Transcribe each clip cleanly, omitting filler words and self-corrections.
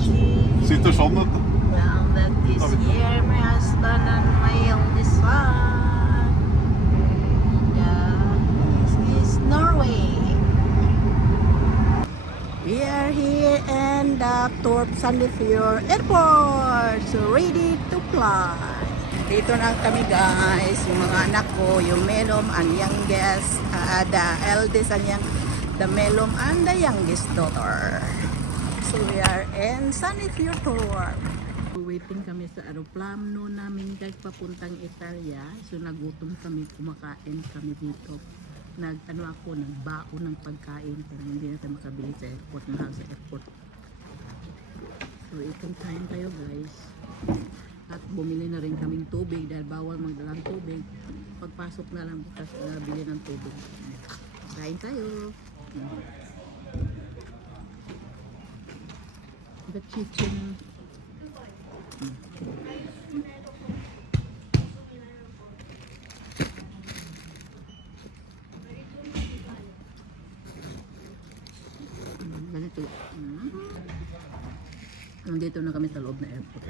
Sitter sånn, vet du. Now that this year my husband and my eldest son, this is Norway. We are here in the Torp Sandefjord Airport, so ready to fly. Dito na kami guys, yung mga anak ko, yung Melom and youngest, the eldest and the Melom and the youngest daughter. So we are in Sandefjord Torp. Waiting kami sa aeroplano namin guys papuntang Italia. So nagutom kami, kumakain kami dito. Nagbaon ng pagkain pero hindi natin makabili sa airport, mahal sa airport. So itong kain tayo guys. At bumili na rin kaming tubig dahil bawal magdalang tubig. Pagpasok na lang bukas bili ng tubig. Kain tayo. The chicken. Ganito. Nandito na kami sa loob na airport.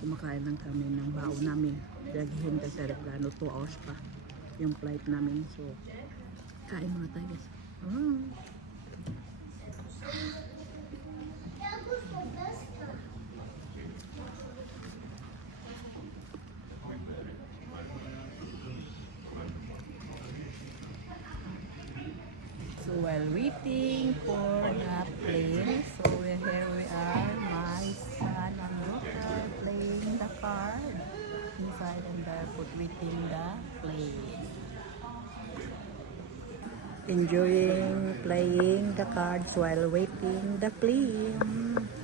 Kumakain lang kami ng baon namin. Naghihintay sa aeroplano, 2 hours pa yung flight namin. So, kain mga tayo guys. So while waiting for the plane, so here we are, my son and daughter playing the card inside and the airport waiting the plane. Enjoying playing the cards while waiting the plane.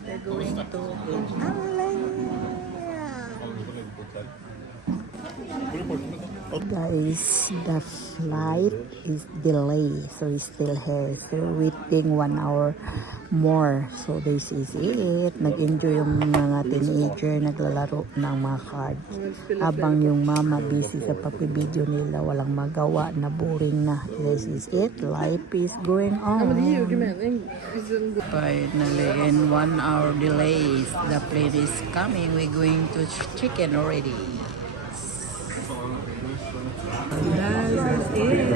They're going to Italy. Guys, the flight is delayed, so it's still here. So waiting 1 hour more. So this is it. Nag-enjoy yung mga teenager, naglalaro ng mga cards. Habang yung mama busy sa papibideo nila, walang magawa, na boring na. This is it. Life is going on. Finally, in 1 hour delays, the plane is coming. We're going to chicken already. That is it.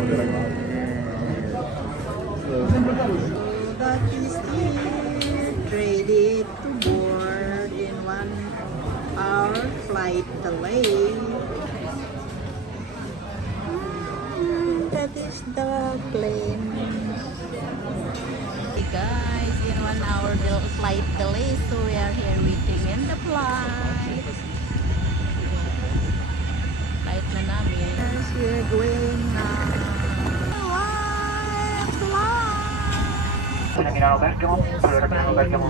That is it. Ready to board in 1 hour flight delay. That is the plane. Hey guys, in 1 hour flight delay, so we are here waiting in the flight. Flight na namin. Yes, we are going now. Milano-Bergamo, allora Milano-Bergamo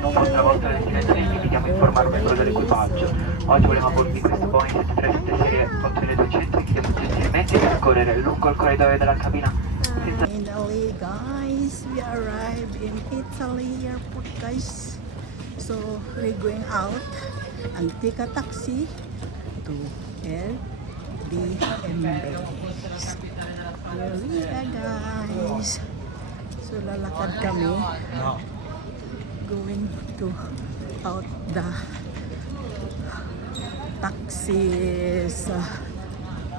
non fosse la vostra destinazione, invitiamo a informarvi quello dell'equipaggio. Oggi vogliamo a bordo di questo Boeing 737 serie 8200 e chiediamo gentilmente di scorrere lungo il corridoio della cabina. Italy guys, we arrived in Italy airport guys. So we're going out and take a taxi to Airbnb. Here we are guys. So lalakad kami going to out the taxis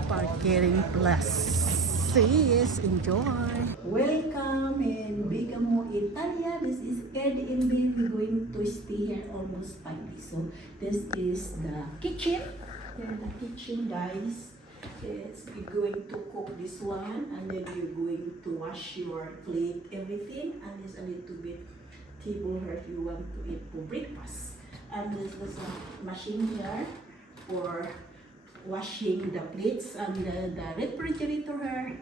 parking places. Enjoy. Welcome in Bergamo, Italia. This is Airbnb. We're going to stay here almost 5 days. So this is the kitchen. Here the kitchen guys. Yes, you're going to cook this one and then you're going to wash your plate, everything, and there's a little bit table here if you want to eat for breakfast. And there's a machine here for washing the plates and the refrigerator here.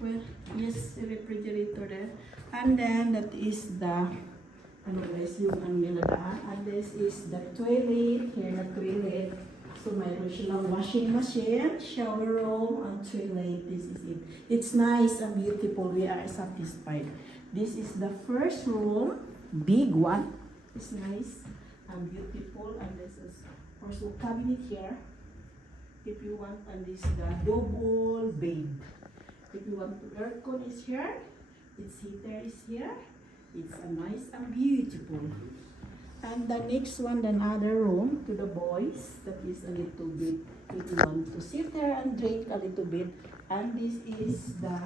Well, yes, the refrigerator there. And then that is the and this is the toilet, here the toilet. So mayroon silang washing machine, shower room, and toilet. This is it. It's nice and beautiful. We are satisfied. This is the first room, big one. It's nice and beautiful. And this is also cabinet here. If you want, and this is the double bed. If you want to, aircon is here. Its heater is here. It's a nice and beautiful. And the next one, another room to the boys. That is a little bit, if you want to sit there and drink a little bit. And this is the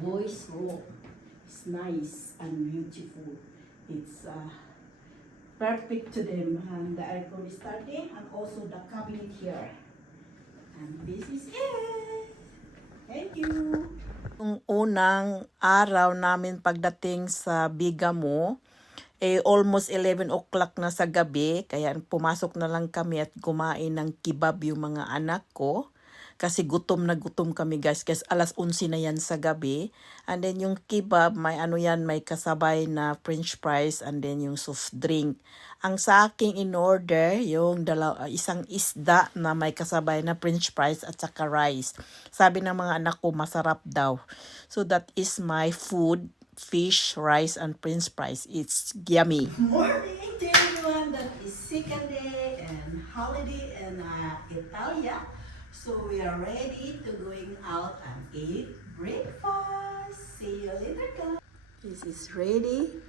boys' room. It's nice and beautiful. It's perfect to them. And the aircon is starting, and also the cabinet here. And this is it. Thank you. Yung unang araw namin pagdating sa Bigamo, almost 11 o'clock na sa gabi, kaya pumasok na lang kami at kumain ng kebab yung mga anak ko. Kasi gutom na gutom kami guys, kasi alas 11 na yan sa gabi. And then yung kebab, may may kasabay na french fries, and then yung soft drink. Ang sa aking in-order, yung isang isda na may kasabay na french fries at saka rice. Sabi ng mga anak ko, masarap daw. So that is my food. Fish, rice, and french fries. It's yummy. Morning to everyone. That is second day and holiday in Italia. So we are ready to going out and eat breakfast. See you later, guys. This is ready.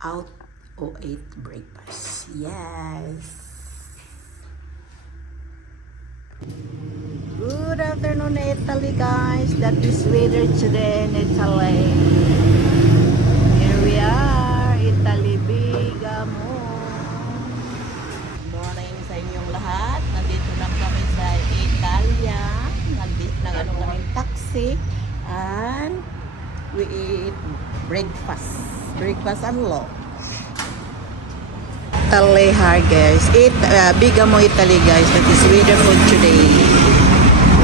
Out or eat breakfast. Yes. Good afternoon, Italy, guys. That is weather today in Italy. We are Italy, Bigamo. Morning sa inyong lahat. Nandito lang kami sa Italia. Nag-ano kami taxi. And we eat breakfast. Breakfast and lunch. Italy here, guys. Bigamo, Italy, guys. That is weather for today.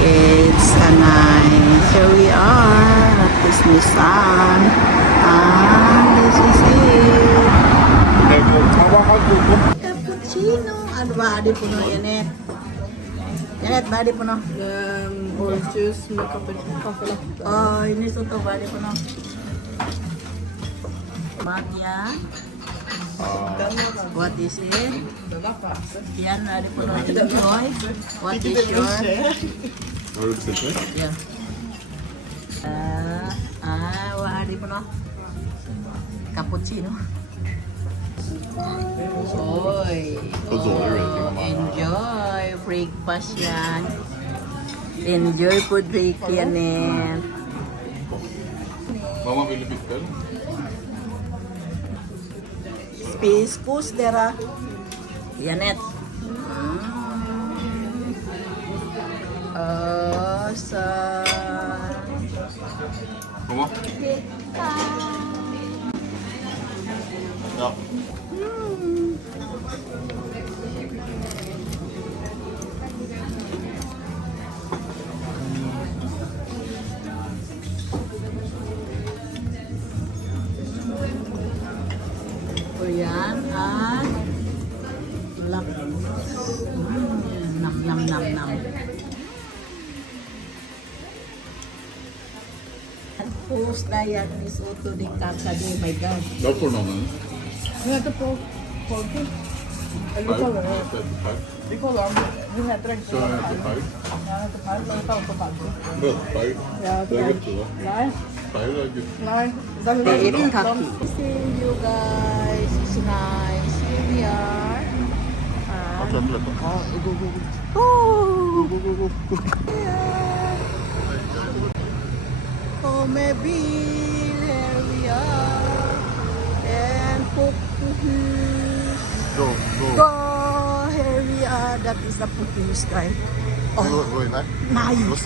It's a nice. Here we are. That is my son. This is it. Cappuccino. Ano ba? Adi po na, Yanet. Yanet, ba? Adi po na? Orange juice, med coffee latte. Oh, ini soto ba? Adi po na? Matya. What is it? Yan, adi po na. Enjoy. What is yours? Har du beställt det? Yeah. What are you doing? Cappuccino. Oy. Vad dålig du är, mamma. Enjoy breakfast yan. Enjoy food break yan eh. Mamma, vill du byta eller? Space push dera. Yanet. Mamma? Ja. O yan at lap. Nam nam nam nam. Post na yan ni Soto de Kakade, my God. Vad får någon? Vi heter på Folke. Eller vi kollar det. Vi kollar om vi heter inte Så jag heter Per. Jag heter Per, men vi kollar på Folke. Per. Ja, Det är gött va? Nej, Per är gött. nej. Den är They väldigt eat utan. kaki. See you guys. It's nice. Here we are. Jag tror inte det. Oh! Oh, maybe here we are. And Pupuhus. Go. Go! Here we are. That is the Pupuhus guy. Gå in här. Nice.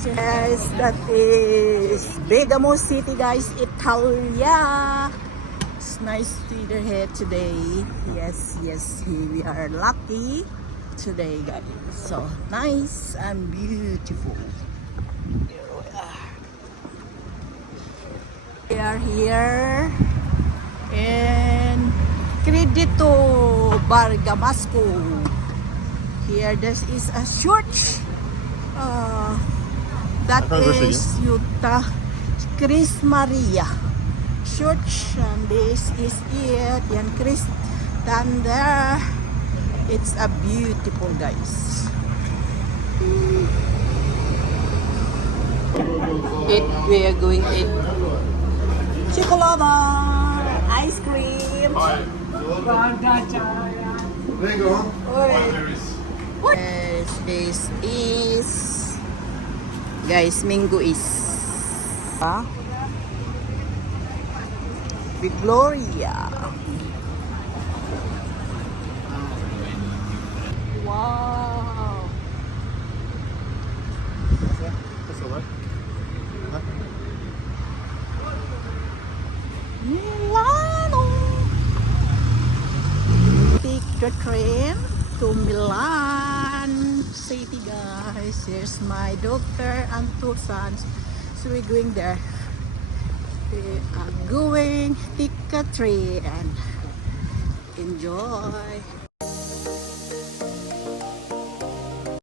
Guys, that is Bigamo City, guys, Italia. It's nice to be here today. Yes, here we are lucky today, guys. So nice and beautiful. Here we are. We are here in Credito Bergamasco. Here, this is a church. That is Yuta Chris Maria Church, and this is it. Yan Chris, and there, it's a beautiful, guys. We are going to eat chocolate ice cream. Prego. Yes, this is guys, Mingo is Big Gloria. Wow. Milano. Take the train to Milan City, guys. Here's my daughter and two sons. So we're going there. We are going take a train and enjoy.